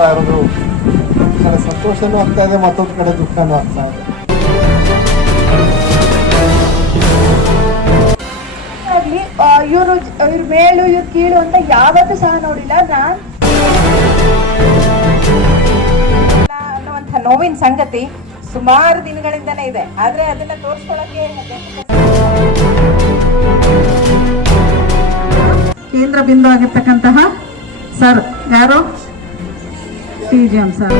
ನೋಡ್ತಾ ಇರೋದು. ಕಡೆ ಸಂತೋಷನೂ ಆಗ್ತಾ ಇದೆ ಮತ್ತೊಂದು ಕಡೆ ದುಃಖನೂ ಆಗ್ತಾ ಇದೆ. ಇವರು ಇವ್ರ ಮೇಲು ಇವ್ರ ಕೀಳು ಅಂತ ಯಾವತ್ತೂ ಸಹ ನೋಡಿಲ್ಲ. ನಾನು ಅನ್ನುವಂಥ ನೋವಿನ ಸಂಗತಿ ಸುಮಾರು ದಿನಗಳಿಂದನೇ ಇದೆ. ಆದ್ರೆ ಅದನ್ನ ತೋರಿಸ್ಕೊಳ್ಳೋಕೆ ಕೇಂದ್ರ ಬಿಂದು ಆಗಿರ್ತಕ್ಕಂತಹ ಸರ್ ಯಾರು? ಜಿ ಸರ್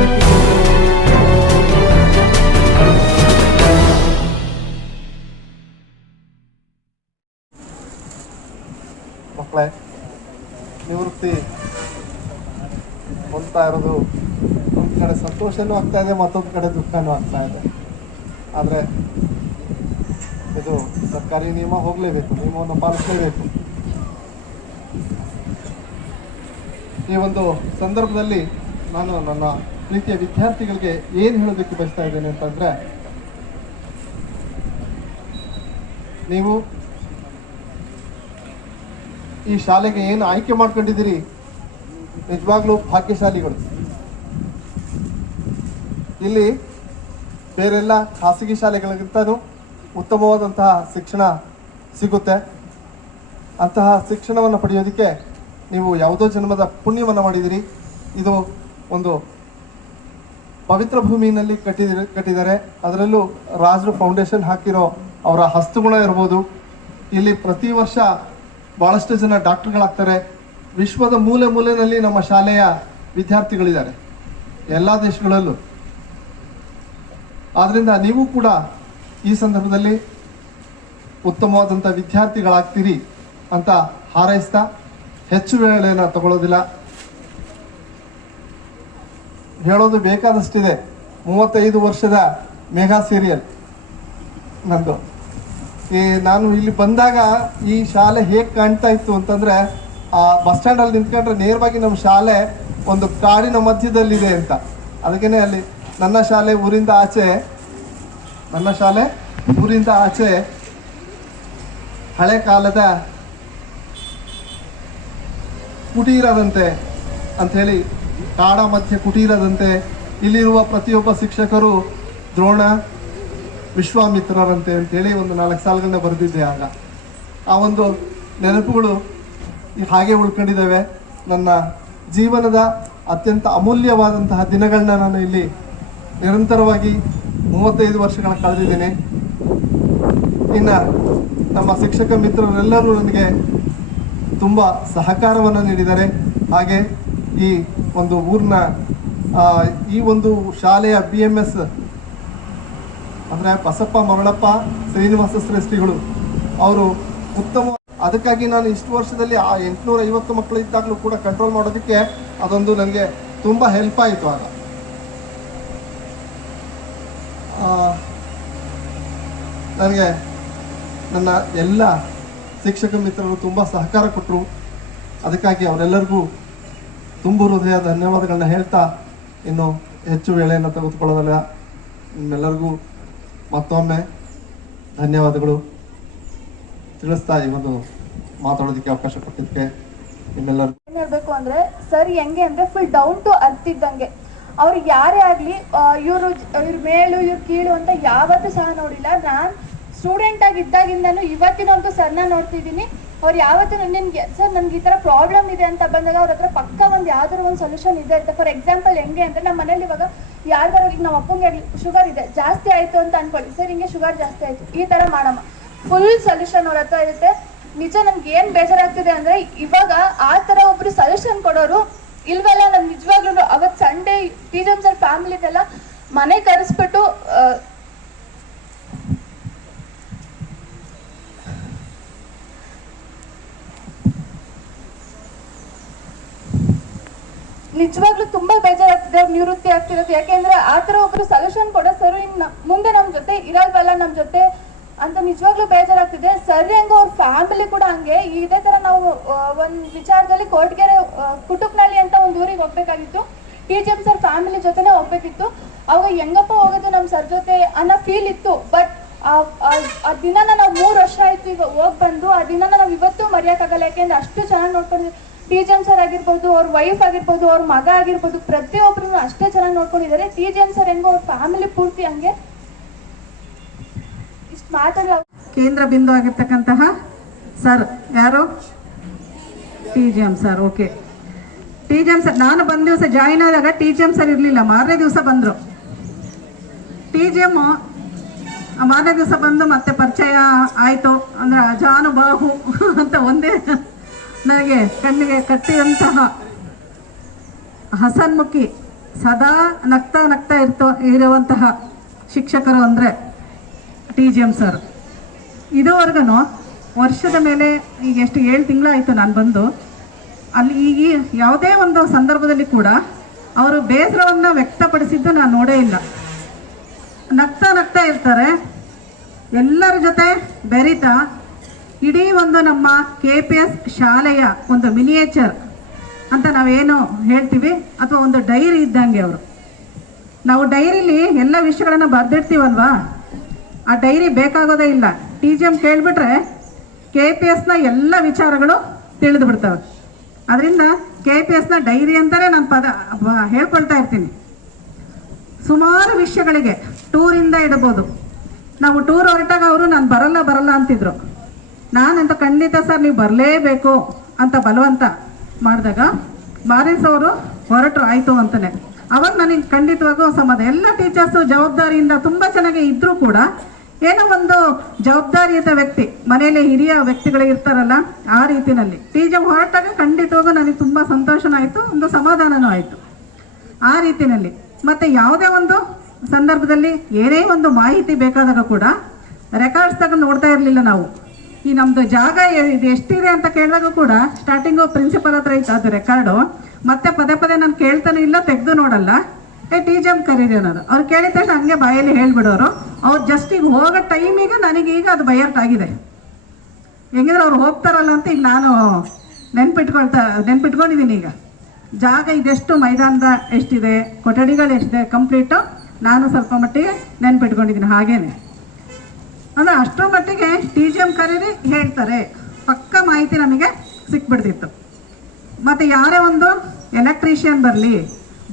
ಮಕ್ಕಳೇ ನಿವೃತ್ತಿ ಹೊಂದ್ತಾ ಇರೋದು ಒಂದು ಕಡೆ ಸಂತೋಷನೂ ಆಗ್ತಾ ಇದೆ, ಮತ್ತೊಂದು ಕಡೆ ದುಃಖನೂ ಆಗ್ತಾ ಇದೆ. ಆದರೆ ಇದು ಸರ್ಕಾರಿ ನಿಯಮ ಹೋಗಲೇಬೇಕು, ನಿಯಮವನ್ನು ಪಾಲಿಸಲೇಬೇಕು. ಈ ಒಂದು ಸಂದರ್ಭದಲ್ಲಿ ನಾನು ನನ್ನ ಪ್ರೀತಿಯ ವಿದ್ಯಾರ್ಥಿಗಳಿಗೆ ಏನು ಹೇಳೋದಕ್ಕೆ ಬಯಸ್ತಾ ಇದ್ದೇನೆ ಅಂತಂದರೆ, ನೀವು ಈ ಶಾಲೆಗೆ ಏನು ಆಯ್ಕೆ ಮಾಡ್ಕೊಂಡಿದ್ದೀರಿ, ನಿಜವಾಗ್ಲೂ ಭಾಗ್ಯಶಾಲಿಗಳು. ಇಲ್ಲಿ ಬೇರೆಲ್ಲ ಖಾಸಗಿ ಶಾಲೆಗಳಿಗಿಂತನೂ ಉತ್ತಮವಾದಂತಹ ಶಿಕ್ಷಣ ಸಿಗುತ್ತೆ. ಅಂತಹ ಶಿಕ್ಷಣವನ್ನು ಪಡೆಯೋದಕ್ಕೆ ನೀವು ಯಾವುದೋ ಜನ್ಮದ ಪುಣ್ಯವನ್ನು ಮಾಡಿದಿರಿ ಇದು ಒಂದು ಪವಿತ್ರ ಭೂಮಿಯಲ್ಲಿ ಕಟ್ಟಿದ ಕಟ್ಟಿದ್ದಾರೆ ಅದರಲ್ಲೂ ರಾಜರು ಫೌಂಡೇಶನ್ ಹಾಕಿರೋ ಅವರ ಹಸ್ತಗುಣ ಇರ್ಬೋದು. ಇಲ್ಲಿ ಪ್ರತಿ ವರ್ಷ ಬಹಳಷ್ಟು ಜನ ಡಾಕ್ಟರ್ಗಳಾಗ್ತಾರೆ. ವಿಶ್ವದ ಮೂಲೆ ಮೂಲೆಯಲ್ಲಿ ನಮ್ಮ ಶಾಲೆಯ ವಿದ್ಯಾರ್ಥಿಗಳಿದ್ದಾರೆ. ಎಲ್ಲ ದೇಶಗಳಲ್ಲೂ. ಆದ್ದರಿಂದ ನೀವು ಕೂಡ ಈ ಸಂದರ್ಭದಲ್ಲಿ ಉತ್ತಮವಾದಂಥ ವಿದ್ಯಾರ್ಥಿಗಳಾಗ್ತೀರಿ ಅಂತ ಹಾರೈಸ್ತಾ ಹೆಚ್ಚು ವೇಳೆಯನ್ನು ತಗೊಳ್ಳೋದಿಲ್ಲ. ಹೇಳೋದು ಬೇಕಾದಷ್ಟಿದೆ. ಮೂವತ್ತೈದು ವರ್ಷದ ಮೆಗಾ ಸೀರಿಯಲ್ ನಂದು. ಈ ನಾನು ಇಲ್ಲಿ ಬಂದಾಗ ಈ ಶಾಲೆ ಹೇಗೆ ಕಾಣ್ತಾ ಇತ್ತು ಅಂತಂದ್ರೆ, ಆ ಬಸ್ ಸ್ಟ್ಯಾಂಡಲ್ಲಿ ನಿಂತ್ಕೊಂಡ್ರೆ ನೇರವಾಗಿ ನಮ್ಮ ಶಾಲೆ ಒಂದು ಕಾಡಿನ ಮಧ್ಯದಲ್ಲಿದೆ ಅಂತ. ಅದಕ್ಕೇನೆ ಅಲ್ಲಿ ನನ್ನ ಶಾಲೆ ಊರಿಂದ ಆಚೆ, ನನ್ನ ಶಾಲೆ ಊರಿಂದ ಆಚೆ ಹಳೆ ಕಾಲದ ಕುಟೀರದಂತೆ ಅಂಥೇಳಿ ಕಾಡ ಮಧ್ಯೆ ಕುಟೀರದಂತೆ ಇಲ್ಲಿರುವ ಪ್ರತಿಯೊಬ್ಬ ಶಿಕ್ಷಕರು ದ್ರೋಣ ವಿಶ್ವಾಮಿತ್ರರಂತೆ ಅಂತೇಳಿ ಒಂದು ನಾಲ್ಕು ಸಾಲುಗಳನ್ನ ಬರೆದಿದ್ದೆ ಆಗ. ಆ ಒಂದು ನೆನಪುಗಳು ಹಾಗೆ ಉಳ್ಕೊಂಡಿದ್ದಾವೆ. ನನ್ನ ಜೀವನದ ಅತ್ಯಂತ ಅಮೂಲ್ಯವಾದಂತಹ ದಿನಗಳನ್ನ ನಾನು ಇಲ್ಲಿ ನಿರಂತರವಾಗಿ ಮೂವತ್ತೈದು ವರ್ಷಗಳ ಕಳೆದಿದ್ದೀನಿ. ಇನ್ನು ನಮ್ಮ ಶಿಕ್ಷಕ ಮಿತ್ರರೆಲ್ಲರೂ ನನಗೆ ತುಂಬ ಸಹಕಾರವನ್ನು ನೀಡಿದ್ದಾರೆ. ಹಾಗೆ ಈ ಒಂದು ಊರಿನ ಈ ಒಂದು ಶಾಲೆಯ ಬಿ ಎಂ ಎಸ್ ಅಂದರೆ ಬಸಪ್ಪ, ಮರಳಪ್ಪ, ಶ್ರೀನಿವಾಸ ಶ್ರೇಷ್ಠಿಗಳು, ಅವರು ಉತ್ತಮ ಅದಕ್ಕಾಗಿ ನಾನು ಇಷ್ಟು ವರ್ಷದಲ್ಲಿ ಆ ಎಂಟುನೂರ ಐವತ್ತು ಮಕ್ಕಳು ಇದ್ದಾಗಲೂ ಕೂಡ ಕಂಟ್ರೋಲ್ ಮಾಡೋದಕ್ಕೆ ಅದೊಂದು ನನಗೆ ತುಂಬ ಹೆಲ್ಪ್ ಆಯಿತು ಆಗ. ನನಗೆ ನನ್ನ ಎಲ್ಲ ಶಿಕ್ಷಕ ಮಿತ್ರರು ತುಂಬ ಸಹಕಾರ ಕೊಟ್ಟರು ಅದಕ್ಕಾಗಿ ಅವರೆಲ್ಲರಿಗೂ ತುಂಬು ಹೃದಯ ಧನ್ಯವಾದಗಳನ್ನ ಹೇಳ್ತಾ ಇನ್ನು ಹೆಚ್ಚು ವೇಳೆಯನ್ನು ತೆಗೆದುಕೊಳ್ಳೋದಲ್ಲ. ನಿಮ್ಮೆಲ್ಲರಿಗೂ ಮತ್ತೊಮ್ಮೆ ಧನ್ಯವಾದಗಳು. ತಿಳಿಸ್ತಾ ಈ ಒಂದು ಮಾತಾಡೋದಕ್ಕೆ ಅವಕಾಶ ಕೊಟ್ಟಿದ್ದಕ್ಕೆ ನಿಮ್ಮೆಲ್ಲರಿಗೂ. ಏನ್ ಹೇಳ್ಬೇಕು ಅಂದ್ರೆ, ಸರ್ ಹೆಂಗೆ ಅಂದ್ರೆ ಫುಲ್ ಡೌನ್ ಟು ಅರ್ತ್ ಇದ್ದಂಗೆ. ಅವ್ರು ಯಾರೇ ಆಗ್ಲಿ ಇವರು, ಇವ್ರ ಮೇಲು, ಇವ್ರ ಕೀಳು ಅಂತ ಯಾವತ್ತೂ ಸಹ ನೋಡಿಲ್ಲ. ನಾನ್ ಸ್ಟೂಡೆಂಟ್ ಆಗಿ ಇದ್ದಾಗಿಂದನೂ ಇವತ್ತಿನವರೆಗೂ ಸರ್ನ ನೋಡ್ತಿದ್ದೀನಿ. ಅವ್ರು ಯಾವತ್ತೂ ನಿಮ್ಗೆ ಸರ್, ನನ್ಗೆ ಈ ತರ ಪ್ರಾಬ್ಲಮ್ ಇದೆ ಅಂತ ಬಂದಾಗ ಅವ್ರ ಹತ್ರ ಪಕ್ಕ ಒಂದು ಯಾವ್ದಾದ್ರು ಒಂದು ಸೊಲ್ಯೂಷನ್ ಇದೆ ಅಂತ. ಫಾರ್ ಎಕ್ಸಾಂಪಲ್ ಹೆಂಗೆ ಅಂದ್ರೆ ನಮ್ಮ ಮನೇಲಿ ಇವಾಗ ಯಾರ್ದಾರು ಈಗ ನಮ್ಮ ಅಪ್ಪಂಗೆ ಶುಗರ್ ಇದೆ. ಜಾಸ್ತಿ ಆಯ್ತು ಅಂತ ಅನ್ಕೊಳ್ಳಿ. ಸರ್, ಹಿಂಗೆ ಶುಗರ್ ಜಾಸ್ತಿ ಆಯ್ತು. ಈ ತರ ಮಾಡಮ್ಮ. ಫುಲ್ ಸೊಲ್ಯೂಷನ್ ಅವ್ರ ಹತ್ರ ಇರುತ್ತೆ. ನಿಜ ನನ್ಗೆ ಏನ್ ಬೇಜಾರಾಗ್ತಿದೆ ಅಂದ್ರೆ ಇವಾಗ ಆ ತರ ಒಬ್ರು ಸೊಲ್ಯೂಷನ್ ಕೊಡೋರು ಇಲ್ವಲ್ಲ ನಾನು ನಿಜವಾಗ್ಲೂ ಅವತ್ ಸಂಡೇ ಟೀಚರ್ ಫ್ಯಾಮಿಲಿದೆಲ್ಲ ಮನೆ ಕರೆಸ್ಬಿಟ್ಟು ನಿಜವಾಗ್ಲೂ ತುಂಬಾ ಬೇಜಾರಾಗ್ತಿದೆ, ಅವ್ರು ನಿವೃತ್ತಿ ಆಗ್ತಿರೋದು. ಯಾಕೆಂದ್ರೆ ಆ ತರ ಒಬ್ರು ಸೊಲ್ಯೂಷನ್ ಕೊಡೋ ಸರ್ ಇನ್ ಮುಂದೆ ನಮ್ ಜೊತೆ ಇರಲ್ವಲ್ಲ ನಮ್ ಜೊತೆ ಅಂತ ನಿಜವಾಗ್ಲೂ ಬೇಜಾರಾಗ್ತಿದೆ. ಸರ್ ಹೆಂಗ ಅವ್ರ ಫ್ಯಾಮಿಲಿ ಕೂಡ ಹಂಗೆ. ಇದೇ ತರ ನಾವು ಒಂದ್ ವಿಚಾರದಲ್ಲಿ ಕೋಟ್ಗೆರೆ ಕುಟುಕ್ನಳ್ಳಿ ಅಂತ ಒಂದ್ ಊರಿಗೆ ಹೋಗ್ಬೇಕಾಗಿತ್ತು. T G M sir family ಜೊತೆನೆ ಹೋಗ್ಬೇಕಿತ್ತು. ಅವಾಗ ಹೆಂಗಪ್ಪ ಹೋಗೋದು ನಮ್ ಸರ್ ಜೊತೆ ಅನ್ನೋ ಫೀಲ್ ಇತ್ತು. ಬಟ್ ಆ ದಿನ ನಾವು ಮೂರ್ ವರ್ಷ ಆಯ್ತು ಈಗ ಹೋಗ್ ಬಂದು, ಆ ದಿನ ನಾವ್ ಇವತ್ತು ಮರೆಯಕ್ಕಾಗಲ್ಲ. ಯಾಕೆಂದ್ರೆ ಅಷ್ಟು ಚೆನ್ನಾಗಿ ನೋಡ್ಕೊಂಡಿದ್ವಿ ಟಿ ಜಿ ಎಂ ಸರ್ ಆಗಿರ್ಬೋದು, ಅವ್ರ ವೈಫ್ ಆಗಿರ್ಬೋದು, ಅವ್ರ ಮಗ ಆಗಿರ್ಬೋದು ಪ್ರತಿಯೊಬ್ಬರನ್ನು ಅಷ್ಟೇ ಚೆನ್ನಾಗಿ ನೋಡ್ಕೊಂಡಿದ್ದಾರೆ. ಟಿ ಎಂ ಸರ್ ಹೆಂಗೋ ಅವ್ರ ಫ್ಯಾಮಿಲಿ ಪೂರ್ತಿ ಹಂಗೆ. ಇಷ್ಟು ಮಾತಾಡಲ್ಲ ಕೇಂದ್ರ ಬಿಂದು ಆಗಿರ್ತಕ್ಕಂತಹ ಸರ್ ಯಾರು? T G M sir okay T G M sir ನಾನು ಬಂದ ದಿವಸ ಜಾಯಿನ್ ಆದಾಗ ಟಿ ಜಿ ಎಂ ಸರ್ ಇರಲಿಲ್ಲ. ಮಾರನೇ ದಿವಸ ಬಂದರು. ಟಿ ಜಿ ಎಂ ಮಾರನೇ ದಿವಸ ಬಂದು ಮತ್ತೆ ಪರಿಚಯ ಆಯಿತು. ಅಂದರೆ ಅಜಾನುಬಾಹು ಅಂತ ಒಂದೇ ನನಗೆ ಕಣ್ಣಿಗೆ ಕಟ್ಟಿದಂತಹ ಹಸನ್ಮುಖಿ ಸದಾ ನಗ್ತಾ ನಗ್ತಾ ಇರ್ತ ಇರುವಂತಹ ಶಿಕ್ಷಕರು ಅಂದರೆ ಟಿ ಜಿ ಎಂ ಸರ್. ಇದುವರೆಗೂ ವರ್ಷದ ಮೇಲೆ ಈಗ ಎಷ್ಟು ಏಳು ತಿಂಗಳಾಯಿತು ನಾನು ಬಂದು, ಅಲ್ಲಿ ಈಗ ಯಾವುದೇ ಒಂದು ಸಂದರ್ಭದಲ್ಲಿ ಕೂಡ ಅವರು ಬೇಸರವನ್ನು ವ್ಯಕ್ತಪಡಿಸಿದ್ದು ನಾನು ನೋಡೇ ಇಲ್ಲ. ನಗ್ತಾ ನಗ್ತಾ ಇರ್ತಾರೆ. ಎಲ್ಲರ ಜೊತೆ ಬೆರೀತಾ ಇಡೀ ಒಂದು ನಮ್ಮ ಕೆ ಪಿ ಎಸ್ ಶಾಲೆಯ ಒಂದು ಮಿನಿಯೇಚರ್ ಅಂತ ನಾವೇನು ಹೇಳ್ತೀವಿ ಅಥವಾ ಒಂದು ಡೈರಿ ಇದ್ದಂಗೆ ಅವರು. ನಾವು ಡೈರಿಲಿ ಎಲ್ಲ ವಿಷಯಗಳನ್ನು ಬರೆದಿಡ್ತೀವಲ್ವಾ? ಆ ಡೈರಿ ಬೇಕಾಗೋದೇ ಇಲ್ಲ. ಟಿ ಜಿ ಎಂ ಕೇಳಿಬಿಟ್ರೆ ಕೆ ಪಿ ಎಸ್ನ ಎಲ್ಲ ವಿಚಾರಗಳು ತಿಳಿದು ಬಿಡ್ತವೆ. ಅದರಿಂದ ಕೆ ಪಿ ಎಸ್ನ ಡೈರಿ ಅಂತಲೇ ನಾನು ಪದ ಹೇಳ್ಕೊಳ್ತಾ ಇರ್ತೀನಿ. ಸುಮಾರು ವಿಷಯಗಳಿಗೆ ಟೂರಿಂದ ಇಡ್ಬೋದು. ನಾವು ಟೂರ್ ಹೊರಟಾಗ ಅವರು, ನಾನು ಬರಲ್ಲ ಬರಲ್ಲ ಅಂತಿದ್ರು. ನಾನಂತ ಖಂಡಿತ ಸರ್ ನೀವು ಬರಲೇಬೇಕು ಅಂತ ಬಲವಂತ ಮಾಡಿದಾಗ ಮಾರಿಸ್ ಅವರು ಹೊರಟು ಆಯಿತು ಅಂತಲೇ ಅವಾಗ ನನಗೆ ಖಂಡಿತವಾಗೂ ಸಮಾಧಾನ. ಎಲ್ಲ ಟೀಚರ್ಸು ಜವಾಬ್ದಾರಿಯಿಂದ ತುಂಬ ಚೆನ್ನಾಗಿ ಇದ್ದರೂ ಕೂಡ ಏನೋ ಒಂದು ಜವಾಬ್ದಾರಿಯುತ ವ್ಯಕ್ತಿ, ಮನೆಯಲ್ಲಿ ಹಿರಿಯ ವ್ಯಕ್ತಿಗಳು ಇರ್ತಾರಲ್ಲ ಆ ರೀತಿಯಲ್ಲಿ. ಟೀಚರ್ ಹೊರಟಾಗ ಖಂಡಿತವಾಗೂ ನನಗೆ ತುಂಬ ಸಂತೋಷನೂ ಆಯಿತು ಒಂದು ಸಮಾಧಾನನೂ ಆಯಿತು. ಆ ರೀತಿಯಲ್ಲಿ. ಮತ್ತೆ ಯಾವುದೇ ಒಂದು ಸಂದರ್ಭದಲ್ಲಿ ಏನೇ ಒಂದು ಮಾಹಿತಿ ಬೇಕಾದಾಗ ಕೂಡ ರೆಕಾರ್ಡ್ಸ್ ತಗೊಂಡು ನೋಡ್ತಾ ಇರಲಿಲ್ಲ ನಾವು. ಈ ನಮ್ದು ಜಾಗ ಎ- ಇದು ಎಷ್ಟಿದೆ ಅಂತ ಕೇಳಿದಾಗ ಕೂಡ ಸ್ಟಾರ್ಟಿಂಗು ಪ್ರಿನ್ಸಿಪಲ್ ಹತ್ರ ಇತ್ತು ಅದು ರೆಕಾರ್ಡು ಮತ್ತೆ ಪದೇ ಪದೇ ನಾನು ಕೇಳ್ತಾನೆ ಇಲ್ಲ, ತೆಗೆದು ನೋಡಲ್ಲ. ಏ ಟಿ ಜಿ ಎಂ ಕರೀರಿ ಅನ್ನೋದು. ಅವ್ರು ಕೇಳಿದ ತಕ್ಷಣ ಹಂಗೆ ಬಾಯಲ್ಲಿ ಹೇಳ್ಬಿಡೋರು. ಅವ್ರು ಜಸ್ಟ್ ಈಗ ಹೋಗೋ ಟೈಮಿಗೆ ನನಗೆ ಈಗ ಅದು ಬಯರ್ಟ್ ಆಗಿದೆ ಹೆಂಗಿದ್ರೆ ಅವ್ರು ಹೋಗ್ತಾರಲ್ಲ ಅಂತ ಈಗ ನಾನು ನೆನ್ಪಿಟ್ಕೊಳ್ತಾ ನೆನ್ಪಿಟ್ಕೊಂಡಿದ್ದೀನಿ ಈಗ. ಜಾಗ ಇದೆಷ್ಟು, ಮೈದಾನದ ಎಷ್ಟಿದೆ, ಕೊಠಡಿಗಳು ಎಷ್ಟಿದೆ ಕಂಪ್ಲೀಟು ನಾನು ಸ್ವಲ್ಪ ಮಟ್ಟಿಗೆ ನೆನ್ಪಿಟ್ಕೊಂಡಿದ್ದೀನಿ ಹಾಗೇನೆ. ಅಂದರೆ ಅಷ್ಟರ ಮಟ್ಟಿಗೆ ಟಿ ಜಿ ಎಂ ಕರೀರಿ ಹೇಳ್ತಾರೆ. ಪಕ್ಕ ಮಾಹಿತಿ ನಮಗೆ ಸಿಕ್ಬಿಡ್ತಿತ್ತು. ಮತ್ತು ಯಾರೇ ಒಂದು ಎಲೆಕ್ಟ್ರಿಷಿಯನ್ ಬರಲಿ,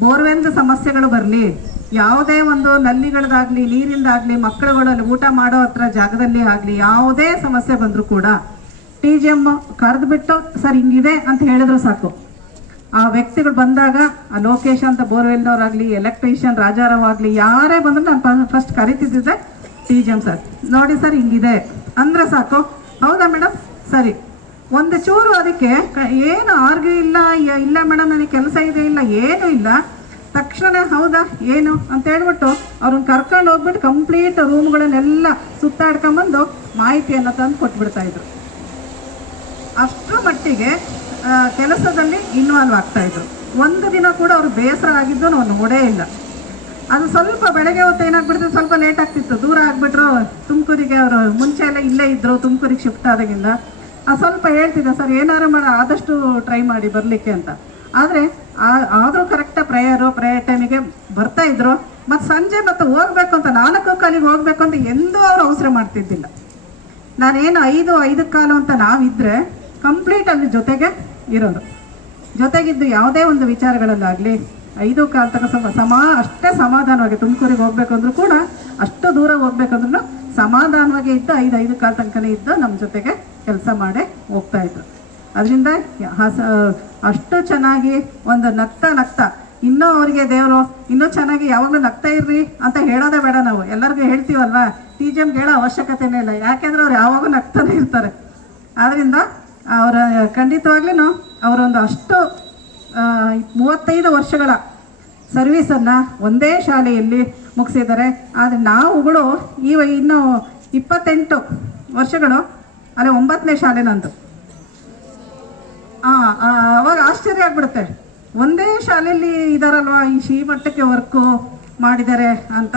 ಬೋರ್ವೆಲ್ ಸಮಸ್ಯೆಗಳು ಬರಲಿ, ಯಾವುದೇ ಒಂದು ನಲ್ಲಿಗಳದಾಗಲಿ, ನೀರಿಂದಾಗಲಿ, ಮಕ್ಕಳುಗಳಲ್ಲಿ ಊಟ ಮಾಡೋ ಹತ್ರ ಜಾಗದಲ್ಲಿ ಆಗಲಿ, ಯಾವುದೇ ಸಮಸ್ಯೆ ಬಂದರೂ ಕೂಡ ಟಿ ಜಿ ಎಂ ಕರೆದುಬಿಟ್ಟು, ಸರ್, ಹಿಂಗಿದೆ ಅಂತ ಹೇಳಿದ್ರು ಸಾಕು. ಆ ವ್ಯಕ್ತಿಗಳು ಬಂದಾಗ, ಆ ಲೋಕೇಶ್ ಅಂತ ಬೋರ್ವೆಲ್ನವರಾಗಲಿ, ಎಲೆಕ್ಟ್ರಿಷಿಯನ್ ರಾಜಾರಾವ್ ಆಗಲಿ, ಯಾರೇ ಬಂದರೂ ನಾನು ಫಸ್ಟ್ ಕರಿತಿದ್ದೆ ಟಿ ಜಿ ಸರ್ ನೋಡಿ ಸರ್ ಹಿಂಗಿದೆ. ಅಂದರೆ ಸಾಕು. ಹೌದಾ ಮೇಡಮ್ ಸರಿ. ಒಂದು ಚೂರು ಅದಕ್ಕೆ ಏನು ಆರ್ಗ್ಯೂ ಇಲ್ಲ ಇಲ್ಲ ಮೇಡಮ್ ನನಗೆ ಕೆಲಸ ಇದೆ ಇಲ್ಲ, ಏನೂ ಇಲ್ಲ. ತಕ್ಷಣ ಹೌದಾ, ಏನು ಅಂತ ಹೇಳ್ಬಿಟ್ಟು ಅವ್ರನ್ನ ಕರ್ಕೊಂಡು ಹೋಗ್ಬಿಟ್ಟು ಕಂಪ್ಲೀಟ್ ರೂಮ್ಗಳನ್ನೆಲ್ಲ ಸುತ್ತಾಡ್ಕೊಂಬಂದು ಮಾಹಿತಿಯನ್ನು ತಂದು ಕೊಟ್ಬಿಡ್ತಾ ಇದ್ರು. ಅಷ್ಟರ ಮಟ್ಟಿಗೆ ಕೆಲಸದಲ್ಲಿ ಇನ್ವಾಲ್ವ್ ಆಗ್ತಾ ಇದ್ರು. ಒಂದು ದಿನ ಕೂಡ ಅವರು ಬೇಸರ ಆಗಿದ್ದು ನಾನು ನೋಡೇ ಇಲ್ಲ. ಅದು ಸ್ವಲ್ಪ ಬೆಳಗ್ಗೆ ಹೊತ್ತು ಏನಾಗ್ಬಿಡ್ತು? ಸ್ವಲ್ಪ ಲೇಟ್ ಆಗ್ತಿತ್ತು. ದೂರ ಆಗ್ಬಿಟ್ರು. ತುಮಕೂರಿಗೆ ಅವರು ಮುಂಚೆ ಎಲ್ಲ ಇಲ್ಲೇ ಇದ್ರು, ತುಮಕೂರಿಗೆ ಶಿಫ್ಟ್ ಆದಾಗಿಂದ. ಆ ಸ್ವಲ್ಪ ಹೇಳ್ತಿದ್ದೆ, ಸರ್ ಏನಾರು ಮಾಡೋ, ಆದಷ್ಟು ಟ್ರೈ ಮಾಡಿ ಬರಲಿಕ್ಕೆ ಅಂತ. ಆದರೆ ಆದರೂ ಕರೆಕ್ಟಾಗಿ ಪ್ರೇಯರು ಪ್ರೇಯರ್ ಟೈಮಿಗೆ ಬರ್ತಾ ಇದ್ರು. ಮತ್ತು ಸಂಜೆ ಮತ್ತೆ ಹೋಗ್ಬೇಕು ಅಂತ, ನಾಲ್ಕು ಕಾಲಿಗೆ ಹೋಗ್ಬೇಕು ಅಂತ ಎಂದೂ ಅವ್ರು ಅವಸರ ಮಾಡ್ತಿದ್ದಿಲ್ಲ. ನಾನೇನು ಐದು ಐದು ಕಾಲು ಅಂತ ನಾವಿದ್ರೆ ಕಂಪ್ಲೀಟ್ ಅಲ್ಲಿ ಜೊತೆಗೆ ಇರೋದು. ಜೊತೆಗಿದ್ದು ಯಾವುದೇ ಒಂದು ವಿಚಾರಗಳಲ್ಲಾಗಲಿ ಐದು ಕಾಲ್ ತನಕ ಸಮ ಸಮ, ಅಷ್ಟೇ ಸಮಾಧಾನವಾಗಿ ತುಮಕೂರಿಗೆ ಹೋಗ್ಬೇಕಂದ್ರೂ ಕೂಡ ಅಷ್ಟು ದೂರ ಹೋಗ್ಬೇಕಂದ್ರೂ ಸಮಾಧಾನವಾಗಿ ಇದ್ದು ಐದು ಐದು ಕಾಲ್ ತನಕನೇ ಇದ್ದು ನಮ್ಮ ಜೊತೆಗೆ ಕೆಲಸ ಮಾಡಿ ಹೋಗ್ತಾ ಇದ್ರು. ಅದರಿಂದ ಅಷ್ಟು ಚೆನ್ನಾಗಿ ಒಂದು ನಗ್ತಾ ನಗ್ತಾ ಇನ್ನೂ ಅವರಿಗೆ ದೇವರು ಇನ್ನೂ ಚೆನ್ನಾಗಿ ಯಾವಾಗಲೂ ನಗ್ತಾ ಇರ್ರಿ ಅಂತ ಹೇಳೋದೇ ಬೇಡ ನಾವು. ಎಲ್ಲರಿಗೂ ಹೇಳ್ತೀವಲ್ವಾ? ಟಿ ಜಿ ಎಮ್ಗೆ ಹೇಳೋ ಅವಶ್ಯಕತೆನೇ ಇಲ್ಲ. ಯಾಕೆಂದ್ರೆ ಅವ್ರು ಯಾವಾಗೂ ನಗ್ತಾನೆ ಇರ್ತಾರೆ. ಆದ್ದರಿಂದ ಅವರ ಖಂಡಿತವಾಗ್ಲೂ ಅವರೊಂದು ಅಷ್ಟು ಮೂವತ್ತೈದು ವರ್ಷಗಳ ಸರ್ವೀಸನ್ನು ಒಂದೇ ಶಾಲೆಯಲ್ಲಿ ಮುಗಿಸಿದ್ದಾರೆ. ಆದರೆ ನಾವುಗಳು ಈ ಇನ್ನು ಇಪ್ಪತ್ತೆಂಟು ವರ್ಷಗಳು, ಅಲ್ಲೇ ಒಂಬತ್ತನೇ ಶಾಲೆ ನಂದು. ಹಾಂ ಅವಾಗ ಆಶ್ಚರ್ಯ ಆಗ್ಬಿಡುತ್ತೆ. ಒಂದೇ ಶಾಲೆಯಲ್ಲಿ ಇದಾರಲ್ವಾ ಈ ಮಟ್ಟಕ್ಕೆ ವರ್ಕು ಮಾಡಿದ್ದಾರೆ ಅಂತ.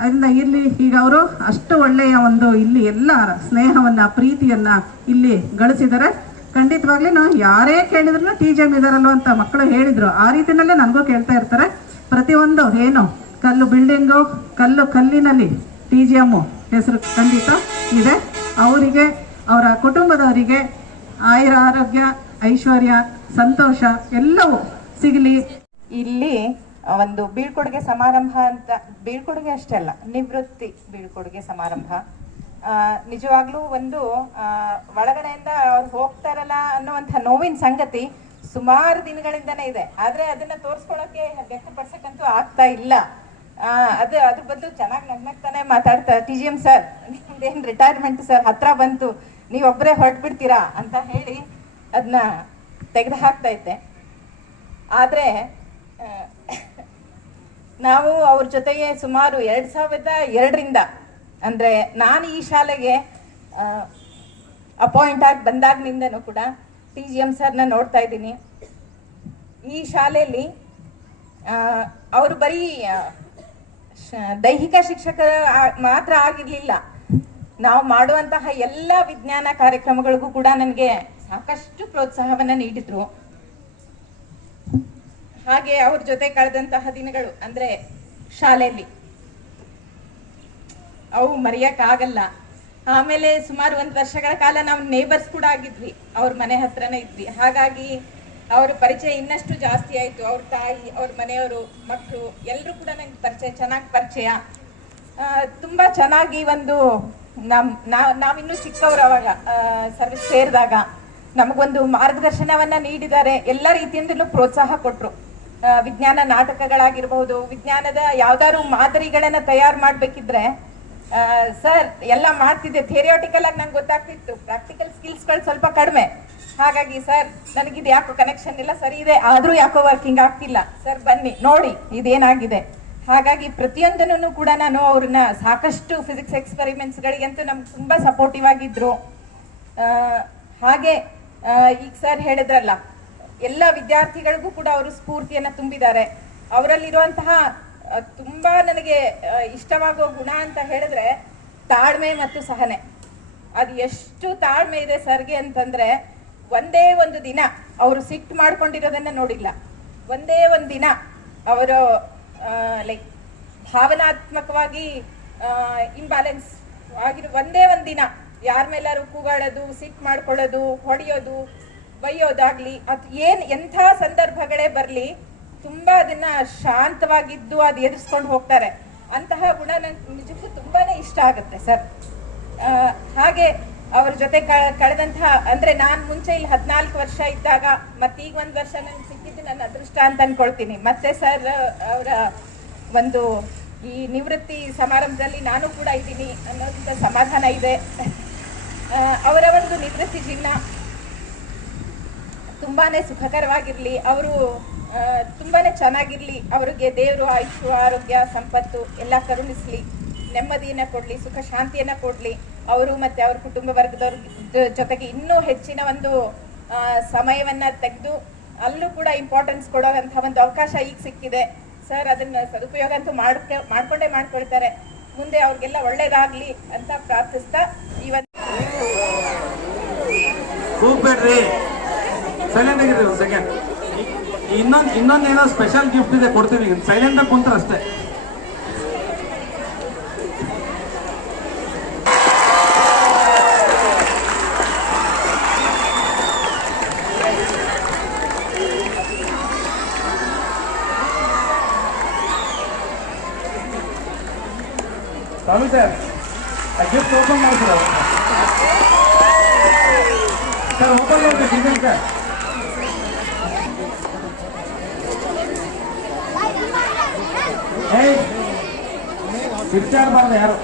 ಅದರಿಂದ ಇಲ್ಲಿ ಈಗ ಅವರು ಅಷ್ಟು ಒಳ್ಳೆಯ ಒಂದು ಇಲ್ಲಿ ಎಲ್ಲ ಸ್ನೇಹವನ್ನು, ಪ್ರೀತಿಯನ್ನು ಇಲ್ಲಿ ಗಳಿಸಿದ್ದಾರೆ. ಖಂಡಿತವಾಗ್ಲೂ ಯಾರೇ ಕೇಳಿದ್ರು ಟಿ ಜಿ ಇದಾರಲ್ವ ಅಂತ ಮಕ್ಕಳು ಹೇಳಿದ್ರು. ಆ ರೀತಿನಲ್ಲೇ ನನಗೂ ಕೇಳ್ತಾ ಇರ್ತಾರೆ. ಪ್ರತಿಯೊಂದು ಏನು? ಕಲ್ಲು ಬಿಲ್ಡಿಂಗು ಕಲ್ಲು ಕಲ್ಲಿನಲ್ಲಿ ಟಿ ಜಿ ಎಮ್ಮು ಹೆಸರು ಖಂಡಿತ ಇದೆ. ಅವರಿಗೆ, ಅವರ ಕುಟುಂಬದವರಿಗೆ ಆಯುರ ಆರೋಗ್ಯ, ಐಶ್ವರ್ಯ, ಸಂತೋಷ ಎಲ್ಲವೂ ಸಿಗಲಿ. ಇಲ್ಲಿ ಒಂದು ಬೀಳ್ಕೊಡುಗೆ ಸಮಾರಂಭ ಅಂತ, ಬೀಳ್ಕೊಡುಗೆ ಅಷ್ಟೇ ಅಲ್ಲ, ನಿವೃತ್ತಿ ಬೀಳ್ಕೊಡುಗೆ ಸಮಾರಂಭ. ನಿಜವಾಗ್ಲೂ ಒಂದು ಒಳಗಡೆಯಿಂದ ಅವ್ರು ಹೋಗ್ತಾರಲ್ಲ ಅನ್ನುವಂಥ ನೋವಿನ ಸಂಗತಿ ಸುಮಾರು ದಿನಗಳಿಂದನೇ ಇದೆ. ಆದ್ರೆ ಅದನ್ನ ತೋರಿಸ್ಕೊಳಕ್ಕೆ ವ್ಯಕ್ತಪಡಿಸಕ್ಕಂತೂ ಆಗ್ತಾ ಇಲ್ಲ. ಅದು, ಅದ್ರ ಬದಲು ಚೆನ್ನಾಗಿ ನಗ್ನಗ್ತಾನೆ ಮಾತಾಡ್ತಾ ಟಿ ಜಿ ಎಂ ಸರ್, ನಿಮ್ದೇನು ರಿಟೈರ್ಮೆಂಟ್ ಸರ್ ಹತ್ರ ಬಂತು ನೀವೊಬ್ಬರೇ ಹೊರಟ್ಬಿಡ್ತೀರಾ ಅಂತ ಹೇಳಿ ಅದನ್ನ ತೆಗೆದು ಹಾಕ್ತಾ ಇದ್ದೆ. ಆದ್ರೆ ನಾವು ಅವ್ರ ಜೊತೆಗೆ ಸುಮಾರು ಎರಡು ಸಾವಿರದ ಎರಡರಿಂದ ಅಂದ್ರೆ ನಾನು ಈ ಶಾಲೆಗೆ ಅಪಾಯಿಂಟ್ ಆಗಿ ಬಂದಾಗ್ನಿಂದನೂ ಕೂಡ ಟಿ ಜಿ ಎಂ ಸರ್ನ ನೋಡ್ತಾ ಇದ್ದೀನಿ. ಈ ಶಾಲೆಯಲ್ಲಿ ಅವರು ಬರೀ ದೈಹಿಕ ಶಿಕ್ಷಕರ ಮಾತ್ರ ಆಗಿರ್ಲಿಲ್ಲ. ನಾವು ಮಾಡುವಂತಹ ಎಲ್ಲ ವಿಜ್ಞಾನ ಕಾರ್ಯಕ್ರಮಗಳಿಗೂ ಕೂಡ ನನಗೆ ಸಾಕಷ್ಟು ಪ್ರೋತ್ಸಾಹವನ್ನ ನೀಡಿದ್ರು. ಹಾಗೆ ಅವ್ರ ಜೊತೆ ಕಳೆದಂತಹ ದಿನಗಳು ಅಂದ್ರೆ ಶಾಲೆಯಲ್ಲಿ. ಅವು ಮರೆಯಕ್ಕಾಗಲ್ಲ. ಆಮೇಲೆ ಸುಮಾರು ಒಂದು ವರ್ಷಗಳ ಕಾಲ ನಾವು ನೇಬರ್ಸ್ ಕೂಡ ಆಗಿದ್ವಿ. ಅವ್ರ ಮನೆ ಹತ್ರನೇ ಇದ್ವಿ. ಹಾಗಾಗಿ ಅವ್ರ ಪರಿಚಯ ಇನ್ನಷ್ಟು ಜಾಸ್ತಿ ಆಯಿತು. ಅವ್ರ ತಾಯಿ, ಅವ್ರ ಮನೆಯವರು, ಮಕ್ಕಳು ಎಲ್ಲರೂ ಕೂಡ ನಂಗೆ ಪರಿಚಯ, ಚೆನ್ನಾಗಿ ಪರಿಚಯ. ತುಂಬ ಚೆನ್ನಾಗಿ ಒಂದು ನಮ್ಮ ನಾವು ನಾವಿನ್ನೂ ಚಿಕ್ಕವರು ಅವಾಗ ಸರ್ವಿಸ್ ಸೇರಿದಾಗ ನಮಗೊಂದು ಮಾರ್ಗದರ್ಶನವನ್ನು ನೀಡಿದ್ದಾರೆ. ಎಲ್ಲ ರೀತಿಯಿಂದಲೂ ಪ್ರೋತ್ಸಾಹ ಕೊಟ್ಟರು ವಿಜ್ಞಾನ ನಾಟಕಗಳಾಗಿರ್ಬಹುದು ವಿಜ್ಞಾನದ ಯಾವ್ದಾದ್ರು ಮಾದರಿಗಳನ್ನು ತಯಾರು ಮಾಡ್ಬೇಕಿದ್ರೆ ಸರ್, ಎಲ್ಲ ಮಾಡ್ತಿದ್ದೆ ಥಿಯರಿಯಾಟಿಕಲ್ ಆಗಿ ನಂಗೆ ಗೊತ್ತಾಗ್ತಿತ್ತು. ಪ್ರಾಕ್ಟಿಕಲ್ ಸ್ಕಿಲ್ಸ್ಗಳು ಸ್ವಲ್ಪ ಕಡಿಮೆ. ಹಾಗಾಗಿ ಸರ್, ನನಗಿದು ಯಾಕೋ ಕನೆಕ್ಷನ್ ಇಲ್ಲ. ಸರಿ, ಇದೆ. ಆದರೂ ಯಾಕೋ ವರ್ಕಿಂಗ್ ಆಗ್ತಿಲ್ಲ. ಸರ್, ಬನ್ನಿ. ನೋಡಿ, ಇದೇನಾಗಿದೆ. ಹಾಗಾಗಿ ಪ್ರತಿಯೊಂದನ್ನು ಕೂಡ ನಾನು ಅವ್ರನ್ನ ಸಾಕಷ್ಟು ಫಿಸಿಕ್ಸ್ ಎಕ್ಸ್ಪೆರಿಮೆಂಟ್ಸ್ಗಳಿಗಂತೂ ನಮ್ಗೆ ತುಂಬಾ ಸಪೋರ್ಟಿವ್ ಆಗಿದ್ರು. ಹಾಗೆ ಈಗ ಸರ್ ಹೇಳಿದ್ರಲ್ಲ, ಎಲ್ಲ ವಿದ್ಯಾರ್ಥಿಗಳಿಗೂ ಕೂಡ ಅವರು ಸ್ಫೂರ್ತಿಯನ್ನು ತುಂಬಿದ್ದಾರೆ. ಅವರಲ್ಲಿರುವಂತಹ ತುಂಬಾ ನನಗೆ ಇಷ್ಟವಾಗುವ ಇಷ್ಟವಾಗೋ ಗುಣ ಅಂತ ಹೇಳಿದ್ರೆ ತಾಳ್ಮೆ ಮತ್ತು ಸಹನೆ. ಅದು ಎಷ್ಟು ತಾಳ್ಮೆ ಇದೆ ಸರ್ಗೆ ಅಂತಂದ್ರೆ ಒಂದೇ ಒಂದು ದಿನ ಅವರು ಸಿಟ್ಟು ಮಾಡ್ಕೊಂಡಿರೋದನ್ನ ನೋಡಿಲ್ಲ. ಒಂದೇ ಒಂದು ದಿನ ಅವರು ಲೈಕ್ ಭಾವನಾತ್ಮಕವಾಗಿ ಇಂಬ್ಯಾಲೆನ್ಸ್ ಆಗಿರೋ ಒಂದೇ ಒಂದು ದಿನ ಯಾರ ಮೇಲಾರು ಕೂಗಾಡೋದು, ಸಿಟ್ಟು ಮಾಡ್ಕೊಳ್ಳೋದು, ಹೊಡೆಯೋದು, ಬೈಯೋದಾಗ್ಲಿ, ಅದು ಏನು ಎಂಥ ಸಂದರ್ಭಗಳೇ ಬರಲಿ ತುಂಬಾ ಅದನ್ನ ಶಾಂತವಾಗಿದ್ದು ಅದು ಎದುರಿಸ್ಕೊಂಡು ಹೋಗ್ತಾರೆ. ಅಂತಹ ಗುಣ ನಂಗೆ ನಿಜಕ್ಕೂ ತುಂಬಾನೇ ಇಷ್ಟ ಆಗುತ್ತೆ, ಸರ್. ಹಾಗೆ ಅವ್ರ ಜೊತೆ ಕಳೆದಂತಹ, ಅಂದ್ರೆ ನಾನ್ ಮುಂಚೆ ಇಲ್ಲಿ ಹದಿನಾಲ್ಕು ವರ್ಷ ಇದ್ದಾಗ ಮತ್ತೆ ಈಗ ಒಂದ್ ವರ್ಷ ನನ್ಗೆ ಸಿಕ್ಕಿದ್ದು ನನ್ನ ಅದೃಷ್ಟ ಅಂತ ಅನ್ಕೊಳ್ತೀನಿ. ಮತ್ತೆ ಸರ್ ಅವರ ಒಂದು ಈ ನಿವೃತ್ತಿ ಸಮಾರಂಭದಲ್ಲಿ ನಾನು ಕೂಡ ಇದ್ದೀನಿ ಅನ್ನೋದ್ರಿಂದ ಸಮಾಧಾನ ಇದೆ. ಅವರ ಒಂದು ನಿವೃತ್ತಿ ಜೀವನ ತುಂಬಾನೇ ಸುಖಕರವಾಗಿರ್ಲಿ, ಅವರು ತುಂಬಾನೇ ಚೆನ್ನಾಗಿರ್ಲಿ, ಅವರಿಗೆ ದೇವರು ಆಯುಷು, ಆರೋಗ್ಯ, ಸಂಪತ್ತು ಎಲ್ಲ ಕರುಣಿಸ್ಲಿ, ನೆಮ್ಮದಿಯನ್ನ ಕೊಡ್ಲಿ, ಸುಖ ಶಾಂತಿಯನ್ನ ಕೊಡ್ಲಿ, ಅವರು ಮತ್ತೆ ಅವ್ರ ಕುಟುಂಬ ವರ್ಗದವ್ರ ಜೊತೆಗೆ ಇನ್ನೂ ಹೆಚ್ಚಿನ ಒಂದು ಸಮಯವನ್ನ ತೆಗೆದು ಅಲ್ಲೂ ಕೂಡ ಇಂಪಾರ್ಟೆನ್ಸ್ ಕೊಡೋವಂಥ ಒಂದು ಅವಕಾಶ ಈಗ ಸಿಕ್ಕಿದೆ. ಸರ್ ಅದನ್ನ ಸದುಪಯೋಗ ಅಂತೂ ಮಾಡ್ಕೊ, ಮಾಡ್ಕೊಂಡೇ ಮಾಡ್ಕೊಳ್ತಾರೆ. ಮುಂದೆ ಅವ್ರಿಗೆಲ್ಲ ಒಳ್ಳೇದಾಗ್ಲಿ ಅಂತ ಪ್ರಾರ್ಥಿಸ್ತಾ, ಇವತ್ತು ಸೈಲೆಂಟ್ ಆಗಿರಿ ಒಂದು ಸೆಕೆಂಡ್ ಇನ್ನೊಂದು ಇನ್ನೊಂದು ಏನೋ ಸ್ಪೆಷಲ್ ಗಿಫ್ಟ್ ಇದೆ ಕೊಡ್ತೀವಿ ಸೈಲೆಂಟ್ ಆಗಿ ಕುಂತ್ರ ಅಷ್ಟೇ ಸ್ವಾಮಿ ಸರ್ ಆ ಗಿಫ್ಟ್ ಓಪನ್ ಮಾಡ್ತೀರ ಸರ್ ಓಪನ್ ಮಾಡ್ಬೇಕು ಇದನ್ನ ಸರ್ ಕಿರ್ಚಾಡ್ಬಾರ್ದು ಯಾರು?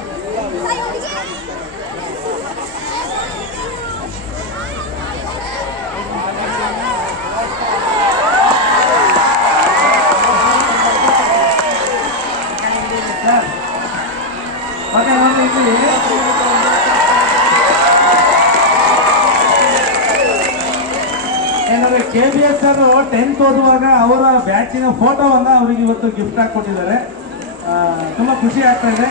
ಕೆ ಬಿ ಎಸ್ ಅವರು ಟೆಂತ್ ಓದುವಾಗ ಅವರ ಬ್ಯಾಚಿನ ಫೋಟೋವನ್ನ ಅವರಿಗೆ ಇವತ್ತು ಗಿಫ್ಟ್ ಹಾಕಿ ಕೊಟ್ಟಿದ್ದಾರೆ ತುಂಬಾ ಖುಷಿ ಆಗ್ತಾ ಇದೆ.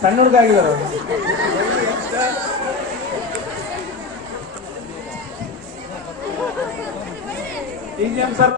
ಸಣ್ಣ ಹುಡುಗ ಆಗಿದ್ದಾರೆ ಸರ್